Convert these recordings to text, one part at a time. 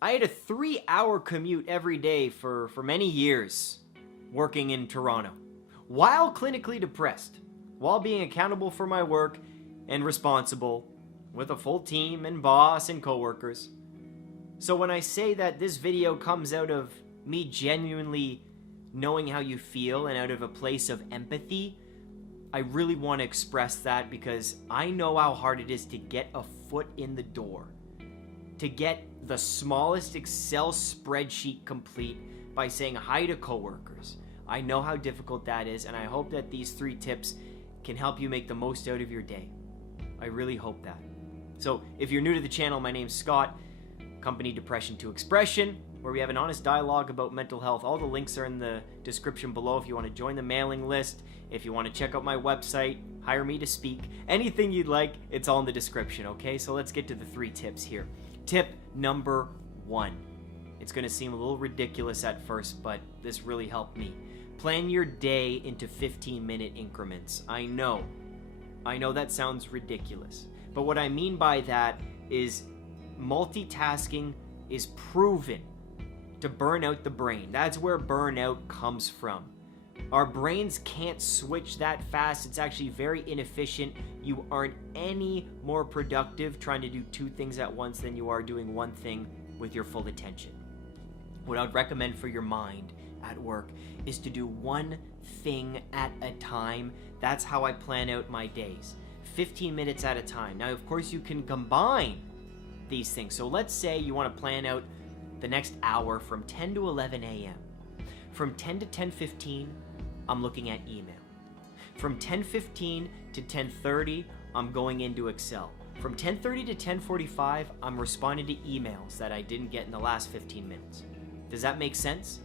I had a 3-hour commute every day for many years working in Toronto, while clinically depressed, while being accountable for my work and responsible with a full team and boss and coworkers. So when I say that this video comes out of me genuinely knowing how you feel and out of a place of empathy, I really want to express that because I know how hard it is to get a foot in the door, to get the smallest Excel spreadsheet complete by saying hi to coworkers. I know how difficult that is, and I hope that these 3 tips can help you make the most out of your day. I really hope that. So if you're new to the channel, my name's Scott, company Depression to Expression, where we have an honest dialogue about mental health. All the links are in the description below if you want to join the mailing list, if you want to check out my website, hire me to speak, anything you'd like, it's all in the description, okay? So let's get to the 3 tips here. Tip number 1. It's going to seem a little ridiculous at first, but this really helped me. Plan your day into 15-minute increments. I know that sounds ridiculous, but what I mean by that is multitasking is proven to burn out the brain. That's where burnout comes from. Our brains can't switch that fast. It's actually very inefficient. You aren't any more productive trying to do 2 things at once than you are doing one thing with your full attention. What I'd recommend for your mind at work is to do one thing at a time. That's how I plan out my days. 15 minutes at a time. Now, of course, you can combine these things. So let's say you want to plan out the next hour from 10 to 11 a.m. From 10 to 10:15, I'm looking at email. From 10:15 to 10:30, I'm going into Excel. From 10:30 to 10:45, I'm responding to emails that I didn't get in the last 15 minutes. Does that make sense?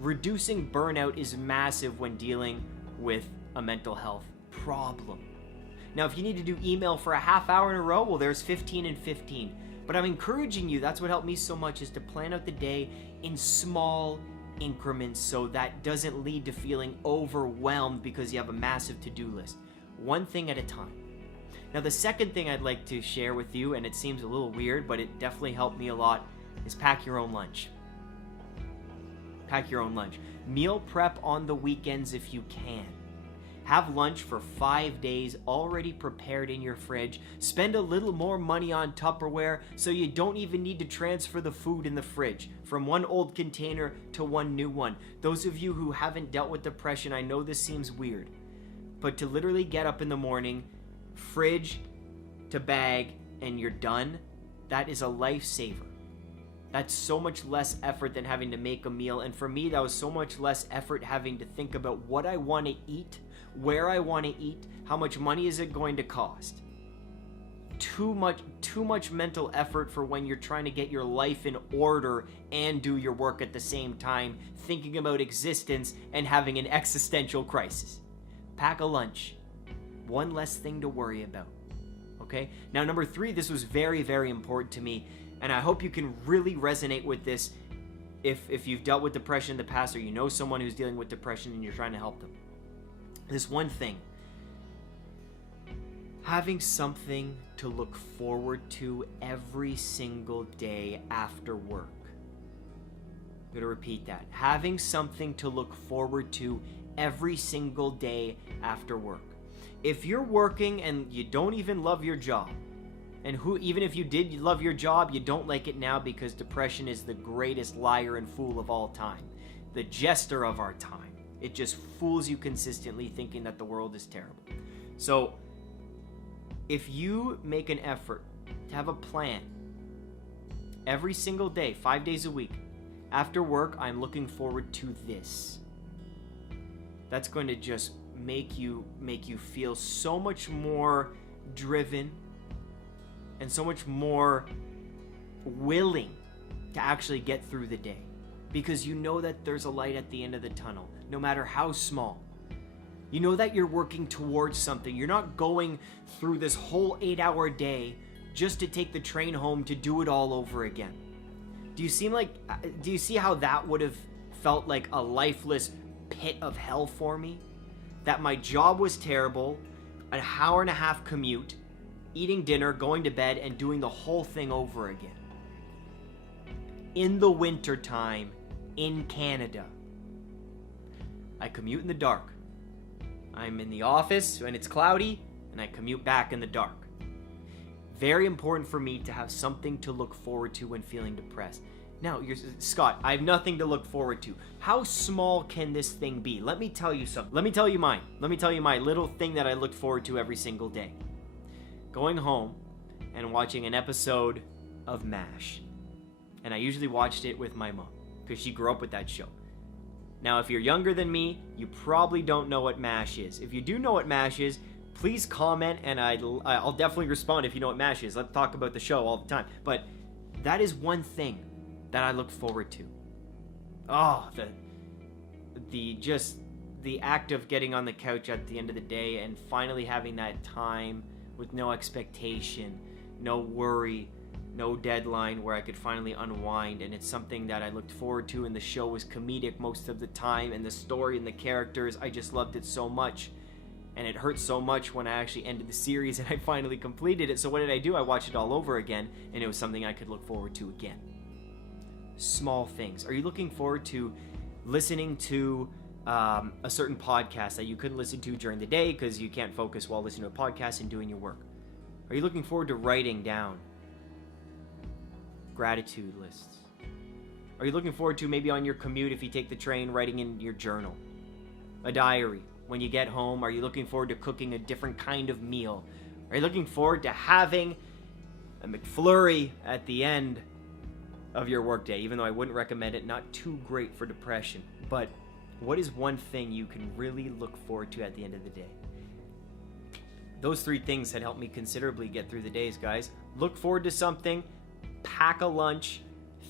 Reducing burnout is massive when dealing with a mental health problem. Now, if you need to do email for a half hour in a row, well, there's 15 and 15. But I'm encouraging you, that's what helped me so much, is to plan out the day in small increments so that doesn't lead to feeling overwhelmed because you have a massive to-do list. One thing at a time. Now, the second thing I'd like to share with you, and it seems a little weird, but it definitely helped me a lot, is pack your own lunch. Pack your own lunch. Meal prep on the weekends if you can. Have lunch for 5 days already prepared in your fridge. Spend a little more money on Tupperware so you don't even need to transfer the food in the fridge from one old container to one new one. Those of you who haven't dealt with depression, I know this seems weird, but to literally get up in the morning, fridge to bag, and you're done, that is a lifesaver. That's so much less effort than having to make a meal. And for me, that was so much less effort having to think about what I want to eat, where I want to eat, how much money is it going to cost. Too much mental effort for when you're trying to get your life in order and do your work at the same time, thinking about existence and having an existential crisis. Pack a lunch. One less thing to worry about. Okay? Now, number 3, this was very, very important to me. And I hope you can really resonate with this if you've dealt with depression in the past or you know someone who's dealing with depression and you're trying to help them. This one thing. Having something to look forward to every single day after work. I'm going to repeat that. Having something to look forward to every single day after work. If you're working and you don't even love your job, and even if you did love your job, you don't like it now because depression is the greatest liar and fool of all time. The jester of our time. It just fools you consistently thinking that the world is terrible. So, if you make an effort to have a plan every single day, 5 days a week, after work, I'm looking forward to this. That's going to just make you feel so much more driven and so much more willing to actually get through the day because you know that there's a light at the end of the tunnel, no matter how small. You know that you're working towards something. You're not going through this whole 8-hour day just to take the train home to do it all over again. Do you see how that would have felt like a lifeless pit of hell for me? That my job was terrible, an hour and a half commute, eating dinner, going to bed, and doing the whole thing over again. in the wintertime in Canada. I commute in the dark. I'm in the office when it's cloudy, and I commute back in the dark. Very important for me to have something to look forward to when feeling depressed. Now, Scott, I have nothing to look forward to. How small can this thing be? Let me tell you something. Let me tell you mine. Let me tell you my little thing that I look forward to every single day. Going home and watching an episode of MASH. And I usually watched it with my mom, because she grew up with that show. Now, if you're younger than me, you probably don't know what MASH is. If you do know what MASH is, please comment, and I'll definitely respond if you know what MASH is. Let's talk about the show all the time. But that is one thing that I look forward to. Oh, the act of getting on the couch at the end of the day and finally having that time with no expectation, no worry, no deadline, where I could finally unwind. And it's something that I looked forward to, and the show was comedic most of the time, and the story and the characters, I just loved it so much. And it hurt so much when I actually ended the series and I finally completed it. So what did I do? I watched it all over again, and it was something I could look forward to again. Small things. Are you looking forward to listening to a certain podcast that you couldn't listen to during the day because you can't focus while listening to a podcast and doing your work? Are you looking forward to writing down gratitude lists? Are you looking forward to, maybe on your commute, if you take the train, writing in your journal, a diary? When you get home, are you looking forward to cooking a different kind of meal? Are you looking forward to having a McFlurry at the end of your workday? Even though I wouldn't recommend it, not too great for depression. But what is one thing you can really look forward to at the end of the day? Those 3 things had helped me considerably get through the days, guys. Look forward to something, pack a lunch,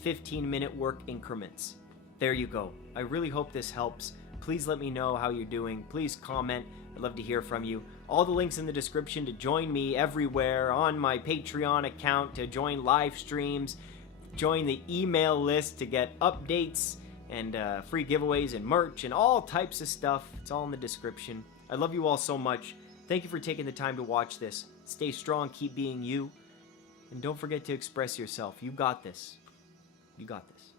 15-minute work increments. There you go. I really hope this helps. Please let me know how you're doing. Please comment. I'd love to hear from you. All the links in the description to join me everywhere, on my Patreon account, to join live streams, join the email list to get updates and free giveaways and merch and all types of stuff. It's all in the description. I love you all so much. Thank you for taking the time to watch this. Stay strong, keep being you, and don't forget to express yourself. You got this. You got this.